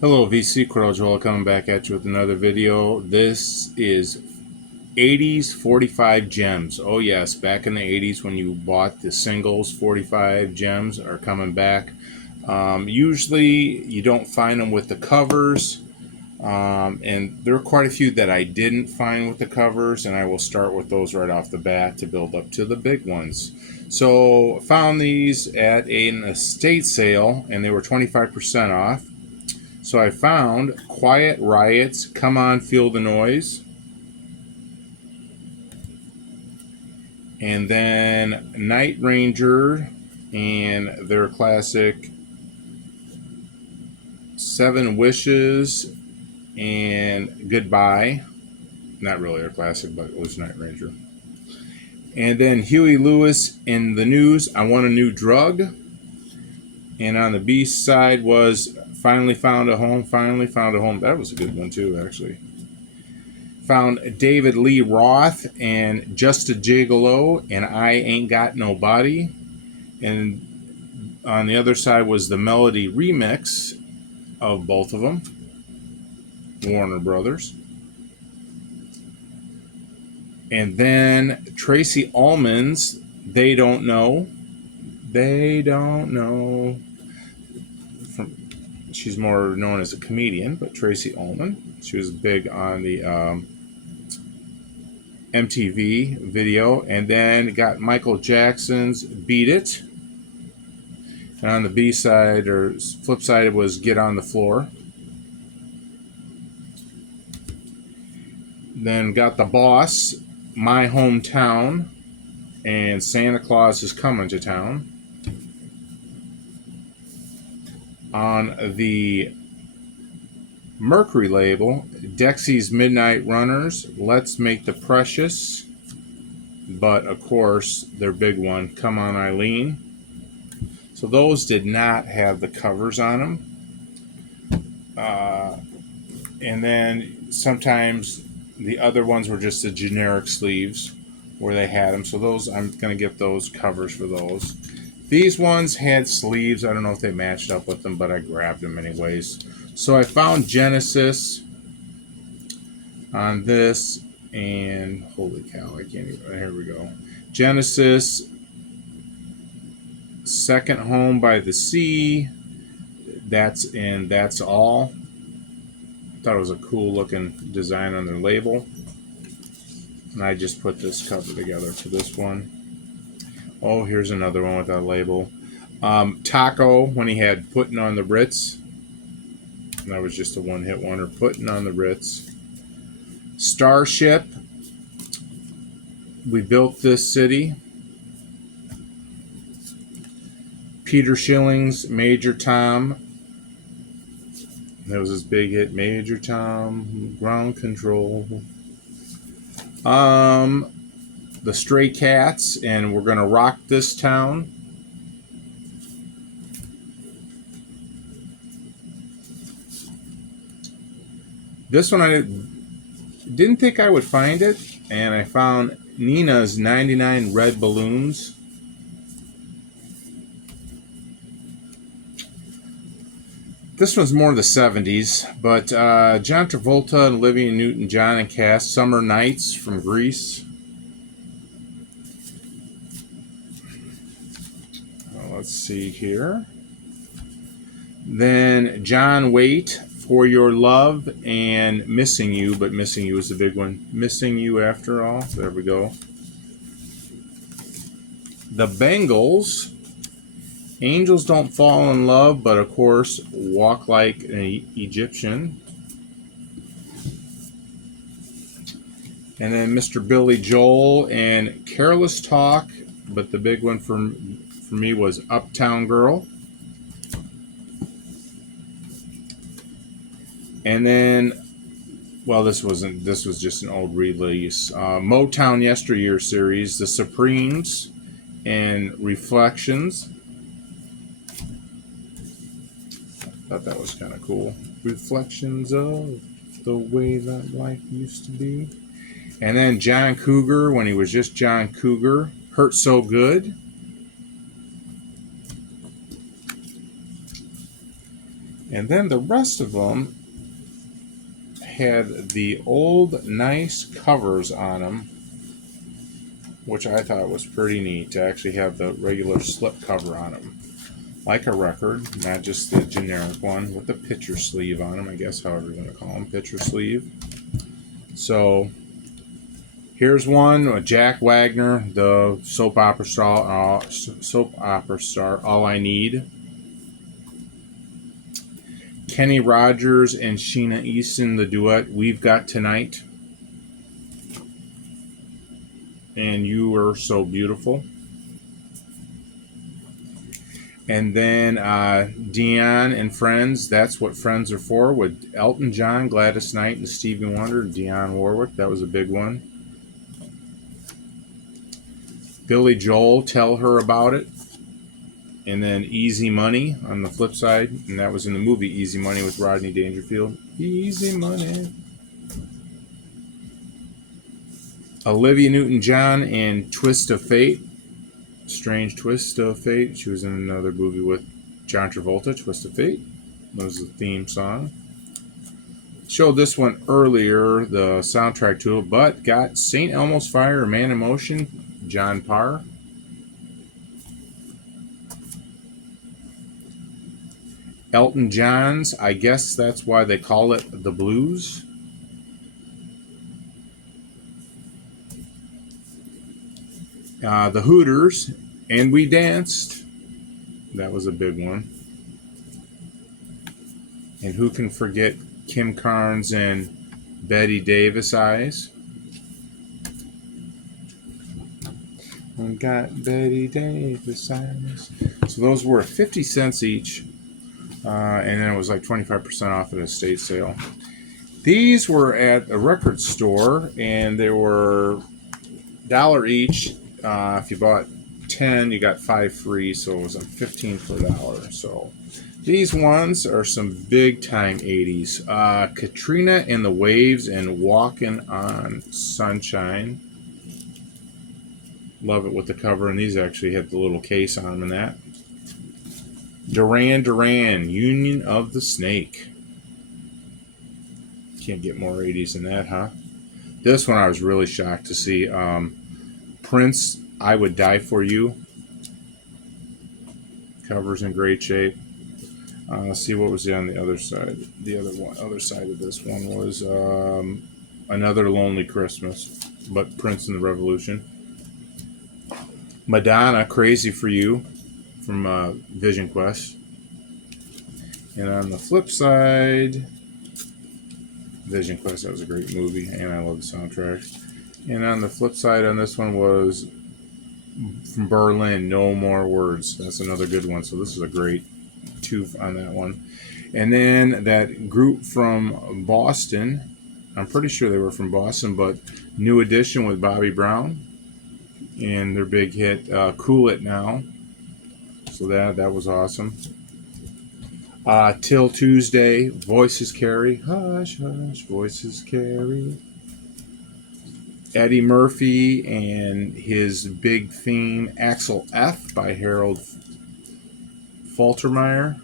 Hello VC Corel Joel coming back at you with another video. This is 80s 45 gems. Oh yes, back in the 80s when you bought the singles, 45 gems are coming back. Usually you don't find them with the covers, and there are quite a few that I didn't find with the covers, and I will start with those right off the bat to build up to the big ones. So found these at an estate sale and they were 25% off. So I found Quiet Riot's Come On Feel the Noise. And then Night Ranger and their classic Seven Wishes and Goodbye. Not really a classic, but it was Night Ranger. And then Huey Lewis in the News, I Want a New Drug. And on the B side was Finally Found a Home, Finally Found a Home. That was a good one too, actually. Found David Lee Roth and Just a Gigolo and I Ain't Got Nobody. And on the other side was the Melody remix of both of them, Warner Brothers. And then Tracy Ullman's They Don't Know. They Don't Know. She's more known as a comedian, but Tracy Ullman. She was big on the MTV video. And then got Michael Jackson's Beat It. And on the B side, or flip side, it was Get on the Floor. Then got The Boss, My Hometown, and Santa Claus is Coming to Town. On the Mercury label, Dexy's Midnight Runners, Let's Make the Precious. But of course, their big one, Come On Eileen. So those did not have the covers on them. And then sometimes the other ones were just the generic sleeves where they had them. So those, I'm going to get those covers for those. These ones had sleeves. I don't know if they matched up with them, but I grabbed them anyways. So I found Genesis on this, and holy cow, I can't even, here we go. Genesis, Second Home by the Sea. That's all. Thought it was a cool looking design on their label. And I just put this cover together for this one. Oh, here's another one with that label. Taco, when he had Putting on the Ritz. And that was just a one-hit wonder. Putting on the Ritz. Starship, We Built This City. Peter Schilling's Major Tom. That was his big hit, Major Tom, Ground Control. The Stray Cats, and We're Gonna Rock This Town. This one I didn't think I would find it, and I found Nina's 99 Red Balloons. This one's more the 70s, but John Travolta and Olivia Newton-John and cast, Summer Nights from Grease. Let's see here. Then John Waite, For Your Love, and Missing You, but Missing You is the big one. Missing You After All. There we go. The Bengals, Angels Don't Fall in Love, but of course, Walk Like an Egyptian. And then Mr. Billy Joel and Careless Talk, but the big one for me was Uptown Girl. And then, well, this was just an old release. Motown Yesteryear series, The Supremes and Reflections. Thought that was kind of cool. Reflections of the way that life used to be. And then John Cougar, when he was just John Cougar, Hurt So Good. And then the rest of them had the old nice covers on them, which I thought was pretty neat to actually have the regular slip cover on them. Like a record, not just the generic one with the picture sleeve on them, I guess, however you're going to call them, picture sleeve. So here's one with Jack Wagner, the soap opera star, All I Need. Kenny Rogers and Sheena Easton, the duet, We've Got Tonight. And You Were So Beautiful. And then Dion and Friends, That's What Friends Are For, with Elton John, Gladys Knight, and Stevie Wonder, Dionne Warwick. That was a big one. Billy Joel, Tell Her About It. And then Easy Money on the flip side. And that was in the movie Easy Money with Rodney Dangerfield. Easy Money. Olivia Newton-John and Twist of Fate. Strange Twist of Fate. She was in another movie with John Travolta, Twist of Fate. That was the theme song. Showed this one earlier, the soundtrack to it, but got St. Elmo's Fire, Man in Motion, John Parr. Elton John's, I guess that's why they call it The Blues. The Hooters, And We Danced. That was a big one. And who can forget Kim Carnes and Betty Davis Eyes? I got Betty Davis Eyes. So those were 50 cents each. And then it was like 25% off at a estate sale. These were at a record store, and they were $1 each. If you bought 10, you got 5 free, so it was like 15 for $1. So these ones are some big time 80s. Katrina and the Waves and Walking on Sunshine. Love it with the cover, and these actually had the little case on them and that. Duran Duran, Union of the Snake. Can't get more 80s than that, huh? This one I was really shocked to see. Prince, I Would Die For You. Cover's in great shape. Let's see what was on the other side. The other side of this one was Another Lonely Christmas, but Prince and the Revolution. Madonna, Crazy For You, from Vision Quest. And on the flip side, Vision Quest, that was a great movie, and I love the soundtrack. And on the flip side on this one was from Berlin, No More Words. That's another good one. So this is a great 2 on that one. And then that group from Boston, I'm pretty sure they were from Boston, but New Edition with Bobby Brown and their big hit, Cool It Now. So that was awesome. Till Tuesday, Voices Carry. Hush, hush, voices carry. Eddie Murphy and his big theme, Axel F. by Harold Faltermeyer.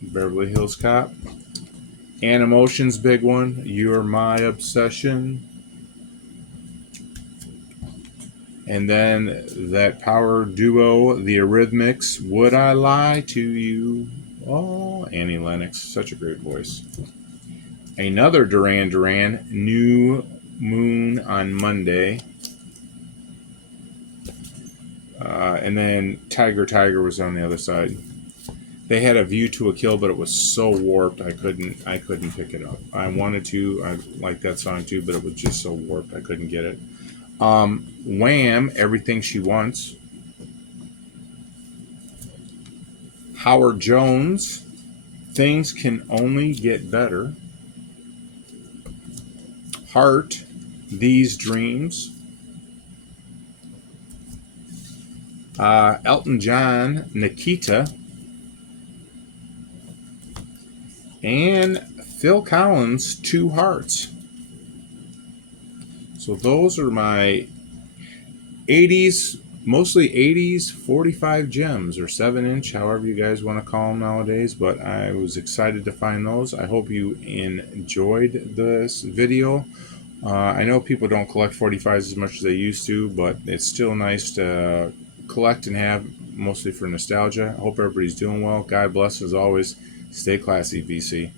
Beverly Hills Cop. Animotion's big one, You're My Obsession. And then that power duo, the Eurythmics, Would I Lie to You? Oh, Annie Lennox, such a great voice. Another Duran Duran, New Moon on Monday. And then Tiger Tiger was on the other side. They had A View to a Kill, but it was so warped I couldn't pick it up. I wanted to, I liked that song too, but it was just so warped I couldn't get it. Wham, Everything She Wants. Howard Jones, Things Can Only Get Better. Heart, These Dreams. Elton John, Nikita. And Phil Collins, Two Hearts. So those are my 80s mostly 80s 45 gems or 7-inch, however you guys want to call them nowadays. But I was excited to find those. I hope you enjoyed this video. I know people don't collect 45s as much as they used to, but it's still nice to collect and have, mostly for nostalgia. I hope everybody's doing well. God bless as always. Stay classy, VC.